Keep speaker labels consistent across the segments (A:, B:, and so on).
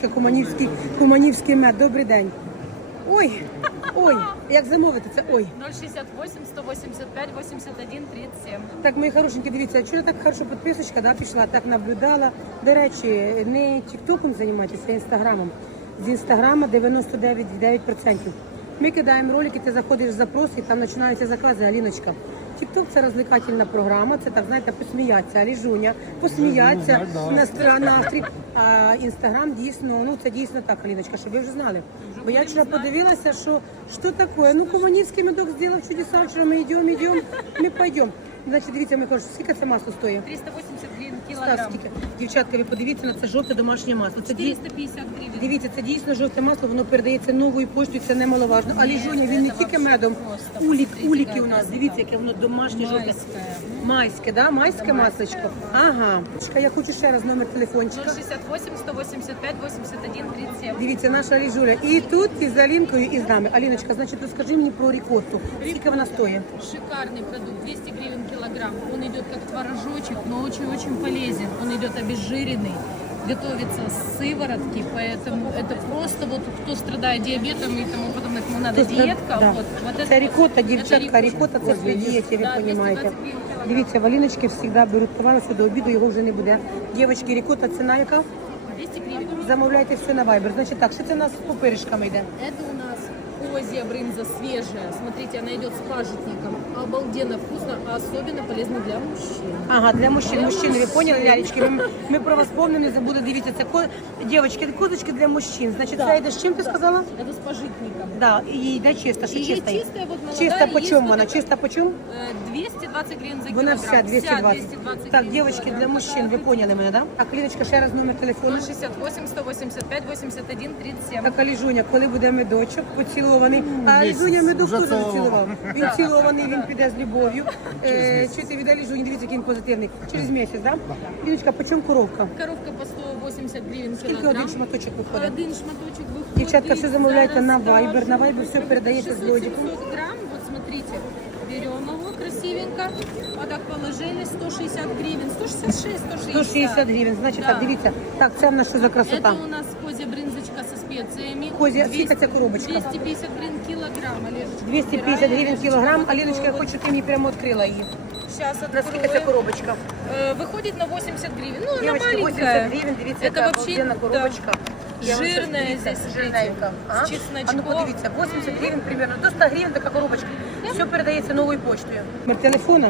A: Куманівський мед, добрий день. Ой, як замовити це? Ой.
B: 068 185 81 37.
A: Так, мої хорошенькі, дивіться, чого так хорошо підписочка, да, пішла, так наблюдала. До речі, не тіктоком займатися, а інстаграмом. З інстаграма 99,9%. Ми кидаємо ролики, ти заходиш в запрос і там починаються закази, Аліночка. Тікток – це розвлекательна програма, це так, знаєте, посміятися, Аліжуня, посміятися на настрій. А інстаграм дійсно, ну це дійсно так, Аліночка, щоб ви вже знали. Бо я вчора подивилася, що таке, ну Куманівський медок зробив чудеса, вчора ми йдемо, ми пойдемо. Значить, дивіться, ми кажемо, скільки це масло стоїть?
B: 380 гривен
A: Стас,
B: килограмм.
A: скільки? Дівчатка, ви подивіться на це жовте домашнє масло. Це
B: 450 гривен.
A: Дивіться, це дійсно жовте масло, воно передається новою поштою, це немаловажно. А Ліжуня, він не тільки медом. Уліки у нас, дивіться, яке воно домашнє, жовте. Майське, да? Майське масличко. Ага. Я хочу ще раз номер телефончика.
B: 068 185 81 37.
A: Дивіться, наша Ліжуля. І тут, і з Алінкою, і з нами. Аліночка, значить, розкажи мені про рікотту. Скільки вона стоїть?
B: Шикарный продукт, 200 гривен килограмм. Он идет как творожочек, но очень-очень полезен. Он идет обезжиренный, готовится с сыворотки, поэтому это просто вот кто страдает диабетом и тому подобное, кому надо диетка.
A: Да.
B: Вот это
A: Це рікота,
B: это
A: дівчатка, рікота це для дієті, ви
B: Да, 220
A: розумієте.
B: гривен килограмм.
A: Дивіться, Валіночки завжди беруть товар, що до обіду його вже не буде. Дівчатки, рікота, ціна яка?
B: 200 гривен.
A: Замовляйте все на Viber. Значить так, що це у нас з пупиришками йде?
B: Это у нас козья брынза свежая. Смотрите, она идет с пажитником. Обалденно вкусно, а особенно полезно для мужчин.
A: Ага, для мужчин. Мужчини, ви поняли, лялечки? Ми про вас помнимо, не забуду. Дивіться, це дівчатки, козочки для мужчин. Значить, це йде з чим ти сказала?
B: Это с пажитником.
A: Да, і йде чиста, що
B: І є
A: чиста?
B: чиста, от молода,
A: Чиста
B: є
A: по чому
B: вот
A: вона?
B: така.
A: Чиста по чому?
B: 220 гривен за
A: Вона
B: килограмм.
A: вся 220.
B: 220
A: Так,
B: гривен
A: дівчатки, для
B: килограмм.
A: мужчин, ви поняли мене, да? Так, Ліночка, ще раз номер телефону.
B: 068 185 81 37.
A: Так, Аліжуня, коли буде медочок поцілований, а Аліжуня медок теж зацілував. Він цілований, він піде з любов'ю. Чуєте, від Аліжуні, дивіться, який він позитивний. Через місяць, так? Ліночка, по чому коровка?
B: Коровка по 180 гривен
A: Скільки
B: килограмм.
A: один шматочок виходить?
B: Один шматочек выходит.
A: Дівчатка, все замовляйте на
B: Зараз
A: Viber. На
B: скажу.
A: Viber все передаєте з лодиком.
B: 600 грамм, вот смотрите, берем его красивенько, вот так положили, 160 гривен, 166, 160.
A: 160 гривень. Значить, так,
B: Да.
A: дивіться. Так, це в нас що за красота?
B: Это у нас козья брынзочка со специями.
A: Козя, скільки ця коробочка?
B: 250 гривен килограмм, Олежечка.
A: 250 гривень кілограм. Аліночка, я хочу, ти мені прямо відкрила її.
B: Сейчас
A: Наскільки ця
B: откроем.
A: коробочка?
B: Выходит на 80 гривен. Ну, она
A: Дівчатки, 80
B: маленькая.
A: гривень, дивіться,
B: Это
A: яка
B: вообще,
A: обалденна коробочка. Я вам щас-
B: жирная
A: дивіться,
B: здесь,
A: жирненька.
B: смотрите,
A: А?
B: с чесночком.
A: А ну подивіться, 80 гривень примерно, до 100 гривень така коробочка. Все передається новою поштою. Номер телефона.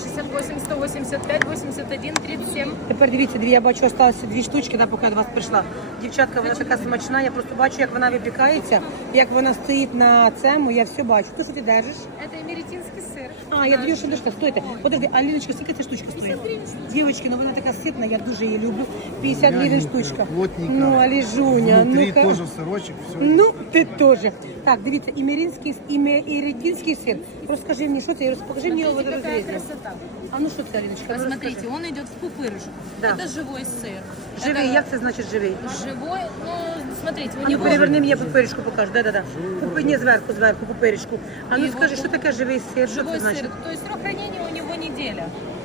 B: 068 185 81 37.
A: Тепер дивіться, я бачу, залишилося дві штучки, да, поки я до вас прийшла. Дівчатка, вона така смачна, я просто бачу, як вона випікається, як вона стоїть на цьому, я все бачу. То, що ти держиш?
B: Это эмеретинский сыр.
A: А, я дві що стойте. Подожди, а Ліночка, скільки ця штучка стоїть? Дівчатки, ну вона така ситна, я дуже її люблю. 50 гривень штучка.
C: плотненько.
A: Ну, Аліжуня,
C: Внутри
A: ну-ка.
C: тоже сырочек, все.
A: Ну, ти теж. Так, дивіться, імерітінський сир. Розкажи мені, що це, і покажи мені його
B: Смотрите, какая
A: розрізно.
B: красота.
A: А ну що це, Аліночка? Ну,
B: Посмотрите,
A: розкажи.
B: он идет в пупырышку.
A: Да.
B: Это живой сыр.
A: Живий,
B: Это
A: як це значить живий?
B: живой, ну, смотрите, у
A: А ну
B: него...
A: переверни мені пупиришку, покажи. Да-да-да. Ні, зверху пупиришку. А ну скажи, що таке живий сир? Що це
B: Живой
A: значить?
B: сыр, то есть срок хранения у него неделя.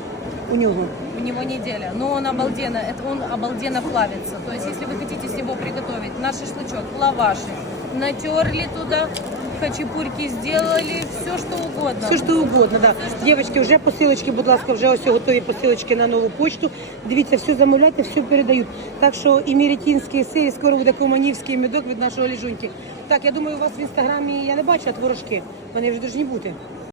A: У нього.
B: У него неделя, но он обалденно, он обалденно плавится. То есть, если вы хотите с него приготовить наш шашлычок, лаваши, натерли туда, хачапурьки сделали, все что угодно.
A: Все, що угодно, да. Дівчатки, вже посилочки, будь ласка, вже ось готові посилочки на нову почту. Дивіться, все замовляйте, все передають. Так що і мірітінський сир, і скоро буде куманівський медок від нашого Ліжуньки. Так, я думаю, у вас в інстаграмі я не бачила творожки. Вони вже повинні бути.